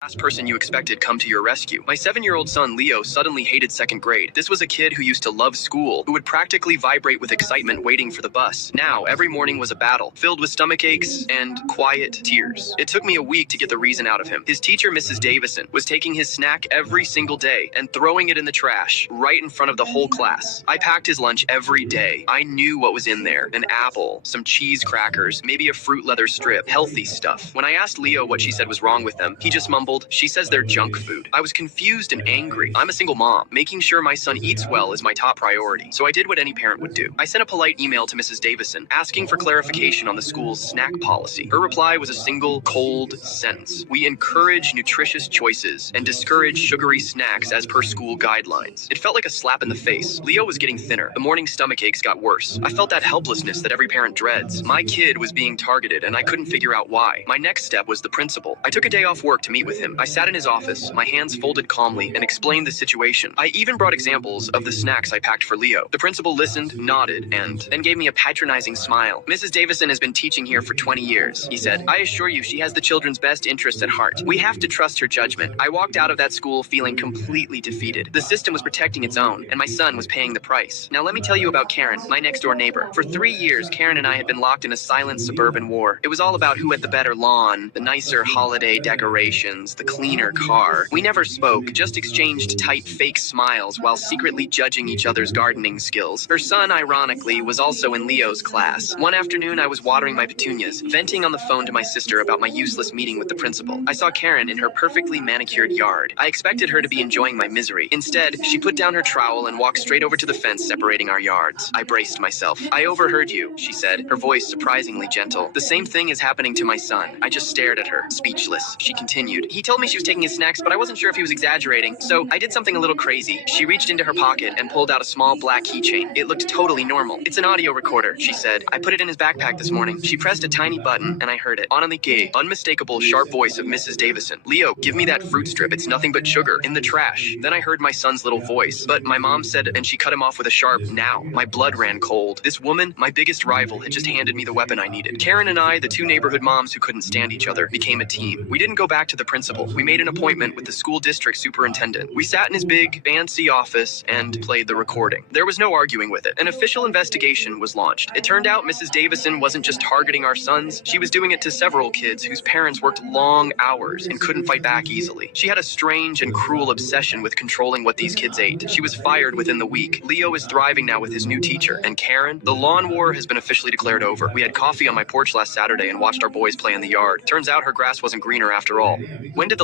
Last person you expected come to your rescue. My 7-year-old son Leo suddenly hated second grade. This was a kid who used to love school, who would practically vibrate with excitement waiting for the bus. Now, every morning was a battle, filled with stomach aches and quiet tears. It took me a week to get the reason out of him. His teacher, Mrs. Davison, was taking his snack every single day and throwing it in the trash, right in front of the whole class. I packed his lunch every day. I knew what was in there: an apple, some cheese crackers, maybe a fruit leather strip, healthy stuff. When I asked Leo what she said was wrong with them, he just mumbled, "She says they're junk food." I was confused and angry. I'm a single mom. Making sure my son eats well is my top priority. So I did what any parent would do. I sent a polite email to Mrs. Davison asking for clarification on the school's snack policy. Her reply was a single, cold sentence: "We encourage nutritious choices and discourage sugary snacks as per school guidelines." It felt like a slap in the face. Leo was getting thinner. The morning stomach aches got worse. I felt that helplessness that every parent dreads. My kid was being targeted and I couldn't figure out why. My next step was the principal. I took a day off work to meet with him. I sat in his office, my hands folded calmly, and explained the situation. I even brought examples of the snacks I packed for Leo. The principal listened, nodded, and then gave me a patronizing smile. "Mrs. Davison has been teaching here for 20 years, he said. "I assure you she has the children's best interests at heart. We have to trust her judgment." I walked out of that school feeling completely defeated. The system was protecting its own, and my son was paying the price. Now let me tell you about Karen, my next-door neighbor. For 3 years, Karen and I had been locked in a silent suburban war. It was all about who had the better lawn, the nicer holiday decorations, the cleaner car. We never spoke, just exchanged tight fake smiles while secretly judging each other's gardening skills. Her son, ironically, was also in Leo's class. One afternoon, I was watering my petunias, venting on the phone to my sister about my useless meeting with the principal. I saw Karen in her perfectly manicured yard. I expected her to be enjoying my misery. Instead, she put down her trowel and walked straight over to the fence separating our yards. I braced myself. "I overheard you," she said, her voice surprisingly gentle. "The same thing is happening to my son." I just stared at her, speechless. She continued, "He told me she was taking his snacks, but I wasn't sure if he was exaggerating, so I did something a little crazy." She reached into her pocket and pulled out a small black keychain. It looked totally normal. "It's an audio recorder," she said. "I put it in his backpack this morning." She pressed a tiny button, and I heard it. Anonike, unmistakable, sharp voice of Mrs. Davison. "Leo, give me that fruit strip. It's nothing but sugar. In the trash." Then I heard my son's little voice. "But my mom said," and she cut him off with a sharp "now." My blood ran cold. This woman, my biggest rival, had just handed me the weapon I needed. Karen and I, the two neighborhood moms who couldn't stand each other, became a team. We didn't go back to the principal. We made an appointment with the school district superintendent. We sat in his big, fancy office and played the recording. There was no arguing with it. An official investigation was launched. It turned out Mrs. Davison wasn't just targeting our sons. She was doing it to several kids whose parents worked long hours and couldn't fight back easily. She had a strange and cruel obsession with controlling what these kids ate. She was fired within the week. Leo is thriving now with his new teacher. And Karen? The lawn war has been officially declared over. We had coffee on my porch last Saturday and watched our boys play in the yard. Turns out her grass wasn't greener after all. When did the